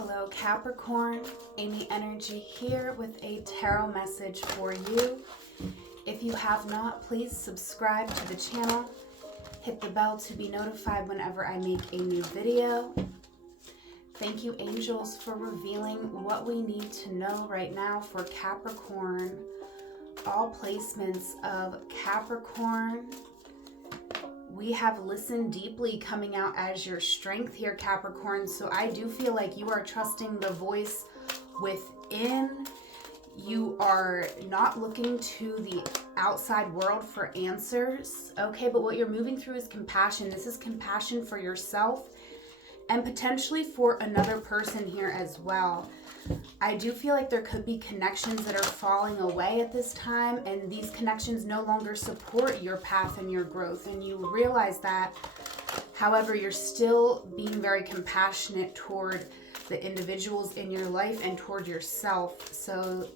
Hello Capricorn, Amy Energy here with a tarot message for you. If you have not, please subscribe to the channel. Hit the bell to be notified whenever I make a new video. Thank you, angels, for revealing what we need to know right now for Capricorn. All placements of Capricorn. We have listened deeply coming out as your strength here, Capricorn. So I do feel like you are trusting the voice within. You are not looking to the outside world for answers. Okay, but what you're moving through is compassion. This is compassion for yourself and potentially for another person here as well. I do feel like there could be connections that are falling away at this time, and these connections no longer support your path and your growth, and you realize that. However, you're still being very compassionate toward the individuals in your life and toward yourself. So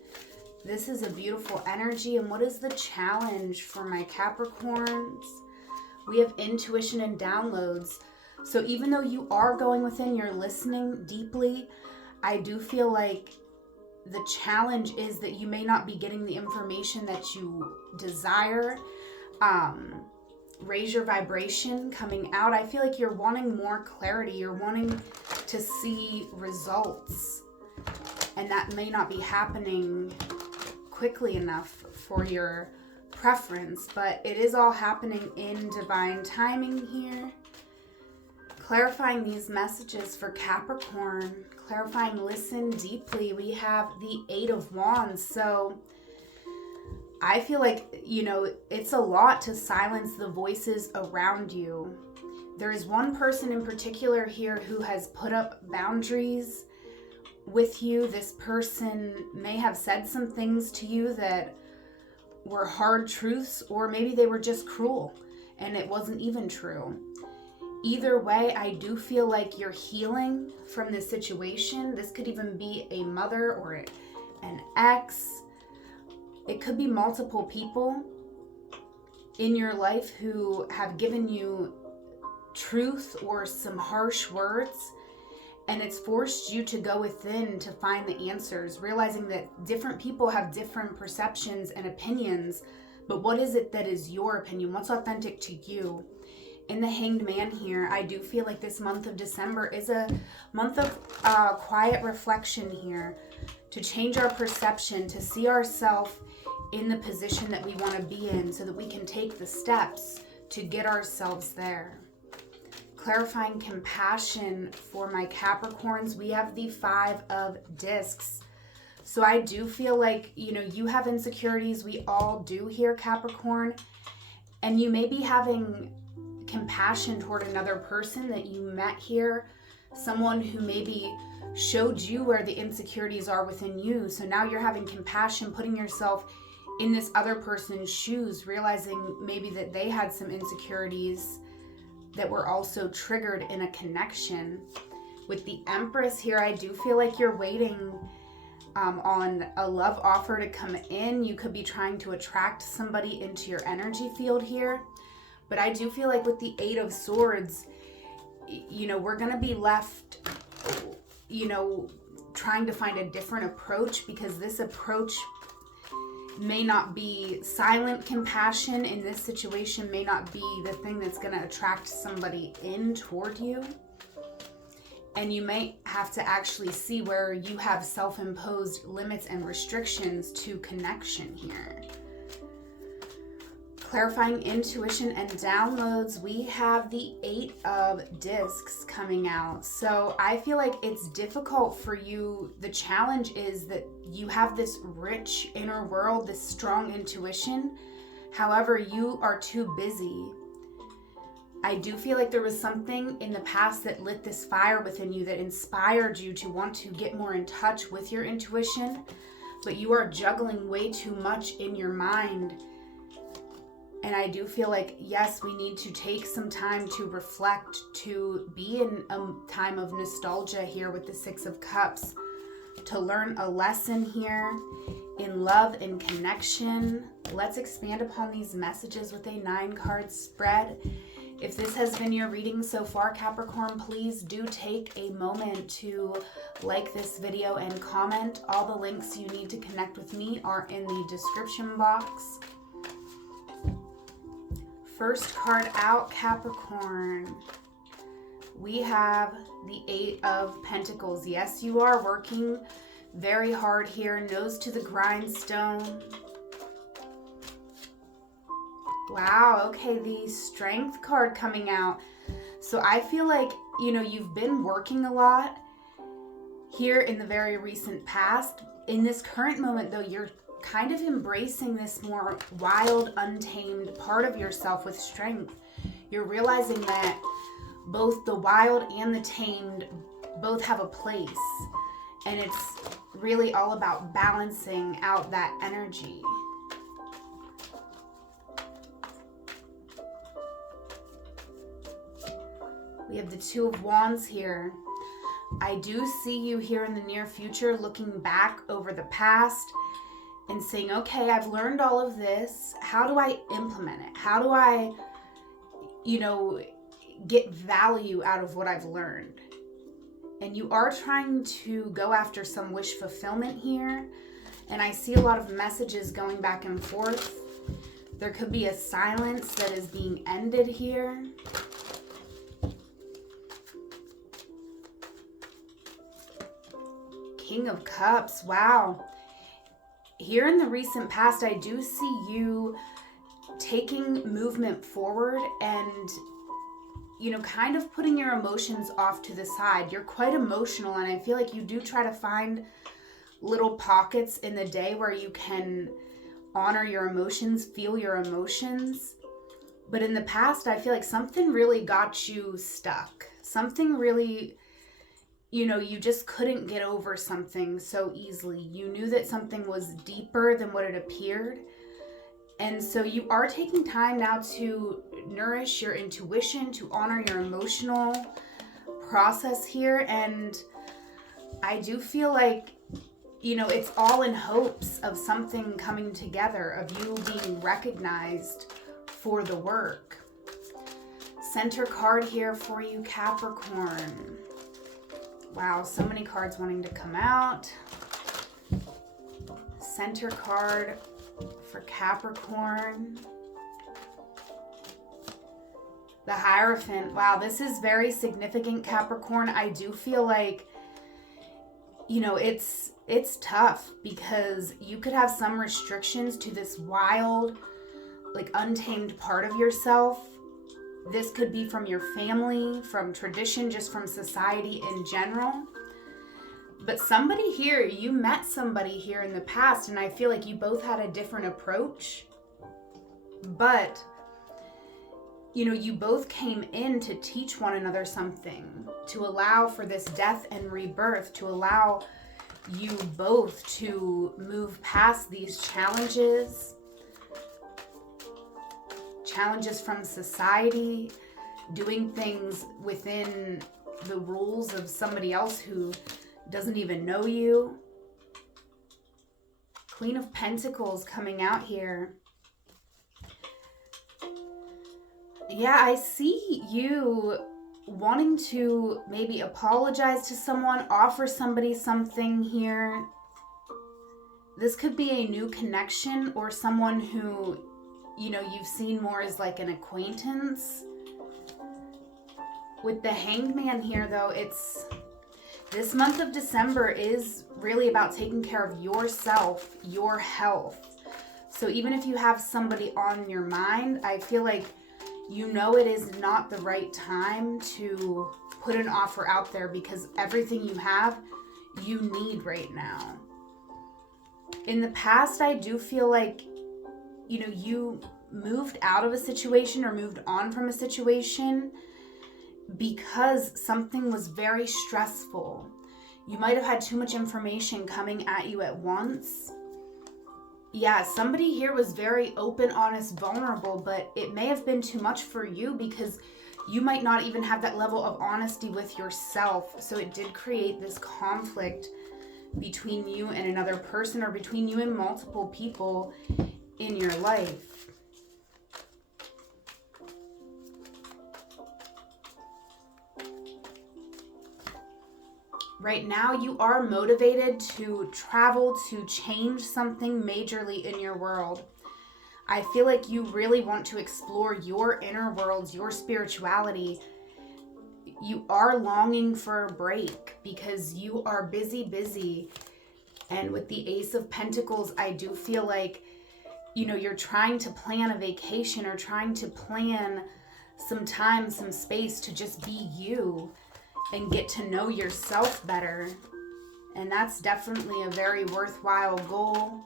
this is a beautiful energy. And what is the challenge for my Capricorns? We have intuition and downloads. So even though you are going within, you're listening deeply, I do feel like the challenge is that you may not be getting the information that you desire. Raise your vibration coming out. I feel like you're wanting more clarity. You're wanting to see results. And that may not be happening quickly enough for your preference. But it is all happening in divine timing here. Clarifying these messages for Capricorn, clarifying, listen deeply. We have the Eight of Wands. So I feel like, it's a lot to silence the voices around you. There is one person in particular here who has put up boundaries with you. This person may have said some things to you that were hard truths, or maybe they were just cruel and it wasn't even true. Either way, I do feel like you're healing from this situation. This could even be a mother or an ex. It could be multiple people in your life who have given you truth or some harsh words, and it's forced you to go within to find the answers, realizing that different people have different perceptions and opinions, but what is it that is your opinion? What's authentic to you? In the Hanged Man here, I do feel like this month of December is a month of quiet reflection here, to change our perception, to see ourselves in the position that we want to be in so that we can take the steps to get ourselves there. Clarifying compassion for my Capricorns, we have the Five of Discs. So I do feel like, you have insecurities. We all do here, Capricorn. And you may be having compassion toward another person that you met here, someone who maybe showed you where the insecurities are within you. So now you're having compassion, putting yourself in this other person's shoes, realizing maybe that they had some insecurities that were also triggered in a connection. With the Empress here, I do feel like you're waiting on a love offer to come in. You could be trying to attract somebody into your energy field here. But I do feel like with the Eight of Swords, we're going to be left, trying to find a different approach, because this approach may not be silent compassion in this situation, may not be the thing that's going to attract somebody in toward you. And you may have to actually see where you have self-imposed limits and restrictions to connection here. Clarifying intuition and downloads, we have the Eight of Discs coming out. So I feel like it's difficult for you. The challenge is that you have this rich inner world, this strong intuition. However, you are too busy. I do feel like there was something in the past that lit this fire within you that inspired you to want to get more in touch with your intuition, but you are juggling way too much in your mind. And I do feel like, yes, we need to take some time to reflect, to be in a time of nostalgia here with the Six of Cups, to learn a lesson here in love and connection. Let's expand upon these messages with a 9-card spread. If this has been your reading so far, Capricorn, please do take a moment to like this video and comment. All the links you need to connect with me are in the description box. First card out, Capricorn. We have the 8 of Pentacles. Yes, you are working very hard here, nose to the grindstone. Wow, okay, the Strength card coming out. So I feel like, you've been working a lot here in the very recent past. In this current moment, though, you're kind of embracing this more wild, untamed part of yourself with strength. You're realizing that both the wild and the tamed both have a place. And it's really all about balancing out that energy. We have the 2 of Wands here. I do see you here in the near future looking back over the past and saying, okay, I've learned all of this. How do I implement it? How do I, get value out of what I've learned? And you are trying to go after some wish fulfillment here. And I see a lot of messages going back and forth. There could be a silence that is being ended here. King of Cups, wow. Here in the recent past, I do see you taking movement forward and, kind of putting your emotions off to the side. You're quite emotional, and I feel like you do try to find little pockets in the day where you can honor your emotions, feel your emotions. But in the past, I feel like something really got you stuck. Something really... you just couldn't get over something so easily. You knew that something was deeper than what it appeared. And so you are taking time now to nourish your intuition, to honor your emotional process here. And I do feel like, it's all in hopes of something coming together, of you being recognized for the work. Center card here for you, Capricorn. Wow, so many cards wanting to come out. Center card for Capricorn. The Hierophant. Wow, this is very significant, Capricorn. I do feel like, it's tough because you could have some restrictions to this wild, untamed part of yourself. This could be from your family, from tradition, just from society in general. But somebody here, you met somebody here in the past, and I feel like you both had a different approach. But, you both came in to teach one another something, to allow for this death and rebirth, to allow you both to move past these challenges from society, doing things within the rules of somebody else who doesn't even know you. Queen of Pentacles coming out here. Yeah, I see you wanting to maybe apologize to someone, offer somebody something here. This could be a new connection or someone who you've seen more as like an acquaintance. With the Hanged Man here, though, this month of December is really about taking care of yourself, your health. So even if you have somebody on your mind, I feel like it is not the right time to put an offer out there because everything you have, you need right now. In the past, I do feel like you moved out of a situation or moved on from a situation because something was very stressful. You might have had too much information coming at you at once. Yeah, somebody here was very open, honest, vulnerable, but it may have been too much for you because you might not even have that level of honesty with yourself. So it did create this conflict between you and another person, or between you and multiple people in your life. Right now, you are motivated to travel, to change something majorly in your world. I feel like you really want to explore your inner worlds, your spirituality. You are longing for a break because you are busy. And with the Ace of Pentacles, I do feel like, you're trying to plan a vacation or trying to plan some time, some space to just be you and get to know yourself better. And that's definitely a very worthwhile goal.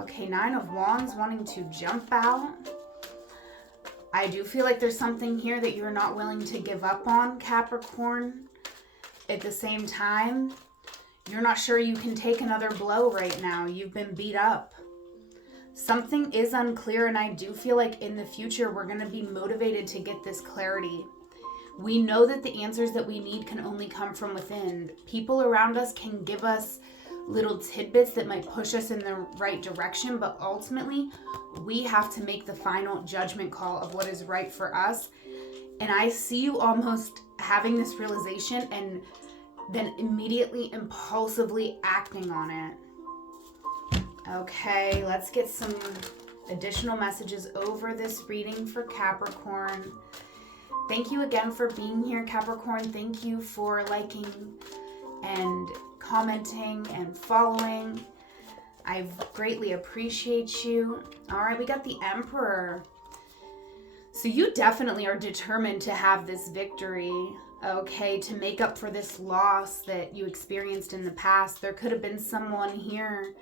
Okay, 9 of Wands, wanting to jump out. I do feel like there's something here that you're not willing to give up on, Capricorn. At the same time, you're not sure you can take another blow right now. You've been beat up. Something is unclear, and I do feel like in the future we're going to be motivated to get this clarity. We know that the answers that we need can only come from within. People around us can give us little tidbits that might push us in the right direction, but ultimately we have to make the final judgment call of what is right for us. And I see you almost having this realization and then immediately impulsively acting on it. Okay, let's get some additional messages over this reading for Capricorn. Thank you again for being here, Capricorn. Thank you for liking and commenting and following. I greatly appreciate you. All right, we got the Emperor. So you definitely are determined to have this victory, okay, to make up for this loss that you experienced in the past. There could have been someone here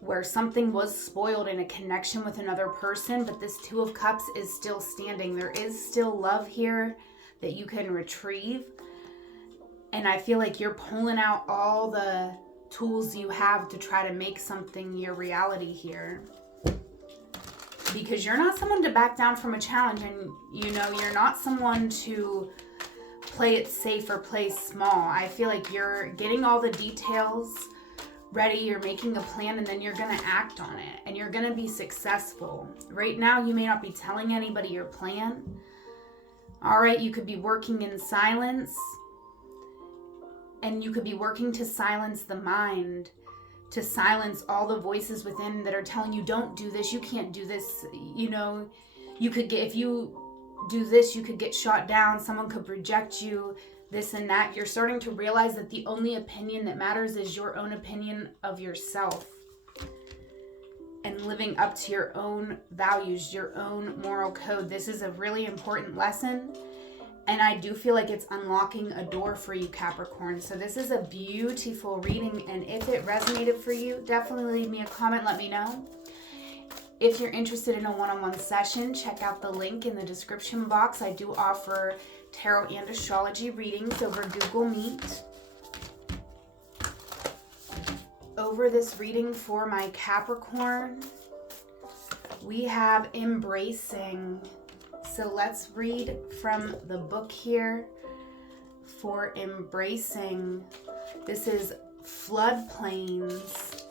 where something was spoiled in a connection with another person, but this Two of Cups is still standing. There is still love here that you can retrieve. And I feel like you're pulling out all the tools you have to try to make something your reality here. Because you're not someone to back down from a challenge, and you're not someone to play it safe or play small. I feel like you're getting all the details ready, you're making a plan, and then you're going to act on it, and you're going to be successful. Right now, you may not be telling anybody your plan. All right, you could be working in silence, and you could be working to silence the mind, to silence all the voices within that are telling you, don't do this, you can't do this. You could get, if you do this, you could get shot down, someone could reject you, this and that. You're starting to realize that the only opinion that matters is your own opinion of yourself, and living up to your own values, your own moral code. This is a really important lesson, and I do feel like it's unlocking a door for you, Capricorn. So this is a beautiful reading, and if it resonated for you, definitely leave me a comment, let me know. If you're interested in a one-on-one session, check out the link in the description box. I do offer tarot and astrology readings over Google Meet. Over this reading for my Capricorn, we have embracing. So let's read from the book here for embracing. This is floodplains.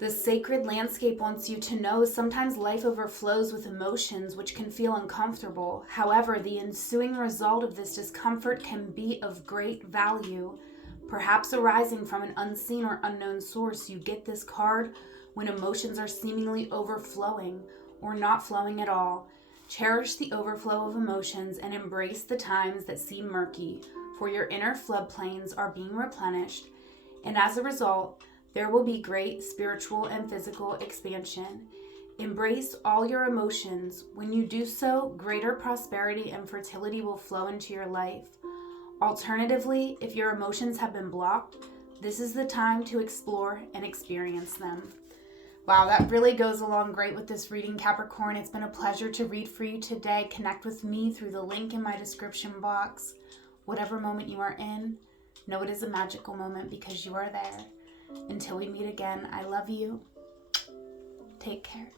The sacred landscape wants you to know sometimes life overflows with emotions which can feel uncomfortable. However, the ensuing result of this discomfort can be of great value, perhaps arising from an unseen or unknown source. You get this card when emotions are seemingly overflowing or not flowing at all. Cherish the overflow of emotions and embrace the times that seem murky, for your inner floodplains are being replenished, and as a result, there will be great spiritual and physical expansion. Embrace all your emotions. When you do so, greater prosperity and fertility will flow into your life. Alternatively, if your emotions have been blocked, this is the time to explore and experience them. Wow, that really goes along great with this reading, Capricorn. It's been a pleasure to read for you today. Connect with me through the link in my description box. Whatever moment you are in, know it is a magical moment because you are there. Until we meet again, I love you. Take care.